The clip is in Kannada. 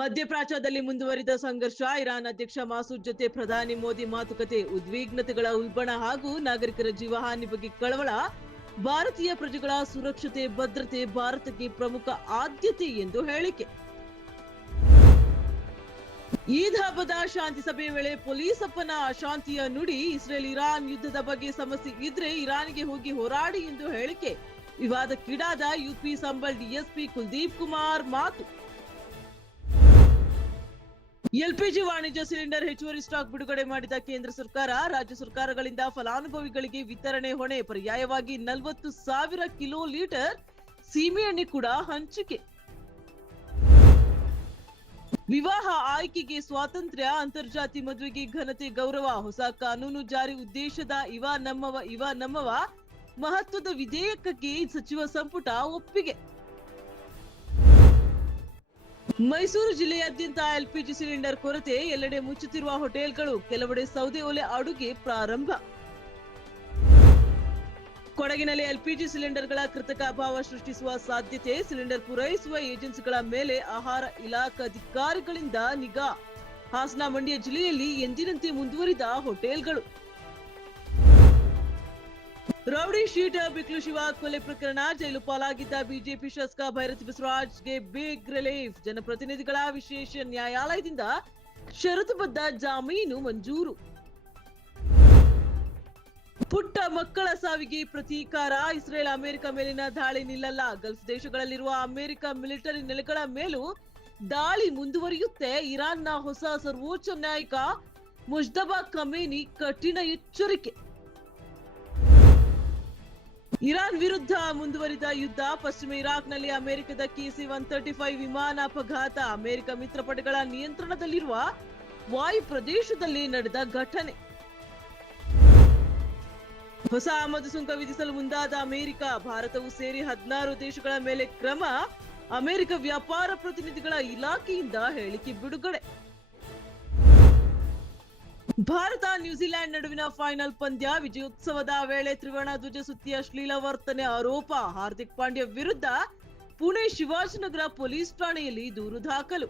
ಮಧ್ಯಪ್ರಾಚ್ಯದಲ್ಲಿ ಮುಂದುವರಿದ ಸಂಘರ್ಷ, ಇರಾನ್ ಅಧ್ಯಕ್ಷ ಮಸೂದ್ ಜೊತೆ ಪ್ರಧಾನಿ ಮೋದಿ ಮಾತುಕತೆ, ಉದ್ವಿಗ್ನತೆಗಳ ಉಲ್ಬಣ ಹಾಗೂ ನಾಗರಿಕರ ಜೀವಹಾನಿ ಬಗ್ಗೆ ಕಳವಳ. ಭಾರತೀಯ ಪ್ರಜೆಗಳ ಸುರಕ್ಷತೆ ಭದ್ರತೆ ಭಾರತಕ್ಕೆ ಪ್ರಮುಖ ಆದ್ಯತೆ ಎಂದು ಹೇಳಿಕೆ. ಈದ್ ಹಬ್ಬದ ಶಾಂತಿ ಸಭೆಯ ವೇಳೆ ಪೊಲೀಸಪ್ಪನ ಅಶಾಂತಿಯ ನುಡಿ. ಇಸ್ರೇಲ್ ಇರಾನ್ ಯುದ್ಧದ ಬಗ್ಗೆ ಸಮಸ್ಯೆ ಇದ್ರೆ ಇರಾನ್ಗೆ ಹೋಗಿ ಹೋರಾಡಿ ಎಂದು ಹೇಳಿಕೆ. ವಿವಾದಕ್ಕೀಡಾದ ಯುಪಿ ಸಂಬಲ್ ಡಿಎಸ್ಪಿ ಕುಲ್ದೀಪ್ ಕುಮಾರ್ ಮಾತು. ಎಲ್ಪಿಜಿ ವಾಣಿಜ್ಯ ಸಿಲಿಂಡರ್ ಹೆಚ್ಚುವರಿ ಸ್ಟಾಕ್ ಬಿಡುಗಡೆ ಮಾಡಿದ ಕೇಂದ್ರ ಸರ್ಕಾರ. ರಾಜ್ಯ ಸರ್ಕಾರಗಳಿಂದ ಫಲಾನುಭವಿಗಳಿಗೆ ವಿತರಣೆ ಹೊಣೆ. ಪರ್ಯಾಯವಾಗಿ 40,000 ಕಿಲೋ ಲೀಟರ್ ಸೀಮೆಎಣ್ಣೆ ಕೂಡ ಹಂಚಿಕೆ. ವಿವಾಹ ಆಯ್ಕೆಗೆ ಸ್ವಾತಂತ್ರ್ಯ, ಅಂತರ್ಜಾತಿ ಮದುವೆಗೆ ಘನತೆ ಗೌರವ. ಹೊಸ ಕಾನೂನು ಜಾರಿ ಉದ್ದೇಶದ ಇವ ನಮ್ಮವ ಮಹತ್ವದ ವಿಧೇಯಕಕ್ಕೆ ಸಚಿವ ಸಂಪುಟ ಒಪ್ಪಿಗೆ. ಮೈಸೂರು ಜಿಲ್ಲೆಯಾದ್ಯಂತ ಎಲ್ಪಿಜಿ ಸಿಲಿಂಡರ್ ಕೊರತೆ. ಎಲ್ಲೆಡೆ ಮುಚ್ಚುತ್ತಿರುವ ಹೋಟೆಲ್ಗಳು, ಕೆಲವೆಡೆ ಸೌದೆ ಒಲೆ ಅಡುಗೆ ಪ್ರಾರಂಭ. ಕೊಡಗಿನಲ್ಲಿ ಎಲ್ಪಿಜಿ ಸಿಲಿಂಡರ್ಗಳ ಕೃತಕ ಅಭಾವ ಸೃಷ್ಟಿಸುವ ಸಾಧ್ಯತೆ. ಸಿಲಿಂಡರ್ ಪೂರೈಸುವ ಏಜೆನ್ಸಿಗಳ ಮೇಲೆ ಆಹಾರ ಇಲಾಖಾಧಿಕಾರಿಗಳಿಂದ ನಿಗಾ. ಹಾಸನ ಮಂಡ್ಯ ಜಿಲ್ಲೆಯಲ್ಲಿ ಎಂದಿನಂತೆ ಮುಂದುವರಿದ ಹೋಟೆಲ್ಗಳು. ರೌಡಿ ಶೀಟರ್ ಬಿಕ್ಲು ಶಿವ ಕೊಲೆ ಪ್ರಕರಣ, ಜೈಲು ಪಾಲಾಗಿದ್ದ ಬಿಜೆಪಿ ಶಾಸಕ ಭೈರತಿ ಬಸವರಾಜ್ಗೆ ಬಿಗ್ ರಿಲೀಫ್. ಜನಪ್ರತಿನಿಧಿಗಳ ವಿಶೇಷ ನ್ಯಾಯಾಲಯದಿಂದ ಷರತ್ತುಬದ್ಧ ಜಾಮೀನು ಮಂಜೂರು. ಪುಟ್ಟ ಮಕ್ಕಳ ಸಾವಿಗೆ ಪ್ರತೀಕಾರ. ಇಸ್ರೇಲ್ ಅಮೆರಿಕ ಮೇಲಿನ ದಾಳಿ ನಿಲ್ಲಲ್ಲ. ಗಲ್ಫ್ ದೇಶಗಳಲ್ಲಿರುವ ಅಮೆರಿಕ ಮಿಲಿಟರಿ ನೆಲೆಗಳ ಮೇಲೂ ದಾಳಿ ಮುಂದುವರಿಯುತ್ತೆ. ಇರಾನ್ನ ಹೊಸ ಸರ್ವೋಚ್ಚ ನ್ಯಾಯಿಕ ಮುಜ್ತಬಾ ಖಮೇನಿ ಕಠಿಣ ಎಚ್ಚರಿಕೆ. ಇರಾನ್ ವಿರುದ್ಧ ಮುಂದುವರಿದ ಯುದ್ಧ. ಪಶ್ಚಿಮ ಇರಾಕ್ನಲ್ಲಿ ಅಮೆರಿಕದ KC-135 ವಿಮಾನ ಅಪಘಾತ. ಅಮೆರಿಕ ಮಿತ್ರಪಡೆಗಳ ನಿಯಂತ್ರಣದಲ್ಲಿರುವ ವಾಯು ಪ್ರದೇಶದಲ್ಲಿ ನಡೆದ ಘಟನೆ. ಹೊಸ ಆಮದು ಸುಂಕ ವಿಧಿಸಲು ಮುಂದಾದ ಅಮೆರಿಕ. ಭಾರತವು ಸೇರಿ 16 ದೇಶಗಳ ಮೇಲೆ ಕ್ರಮ. ಅಮೆರಿಕ ವ್ಯಾಪಾರ ಪ್ರತಿನಿಧಿಗಳ ಇಲಾಖೆಯಿಂದ ಹೇಳಿಕೆ ಬಿಡುಗಡೆ. ಭಾರತ ನ್ಯೂಜಿಲೆಂಡ್ ನಡುವಿನ ಫೈನಲ್ ಪಂದ್ಯ. ವಿಜಯೋತ್ಸವದ ವೇಳೆ ತ್ರಿವರ್ಣ ಧ್ವಜ ಸುತ್ತಿ ಅಶ್ಲೀಲ ವರ್ತನೆ ಆರೋಪ. ಹಾರ್ದಿಕ್ ಪಾಂಡ್ಯ ವಿರುದ್ಧ ಪುಣೆ ಶಿವಾಜಿನಗರ ಪೊಲೀಸ್ ಠಾಣೆಯಲ್ಲಿ ದೂರು ದಾಖಲು.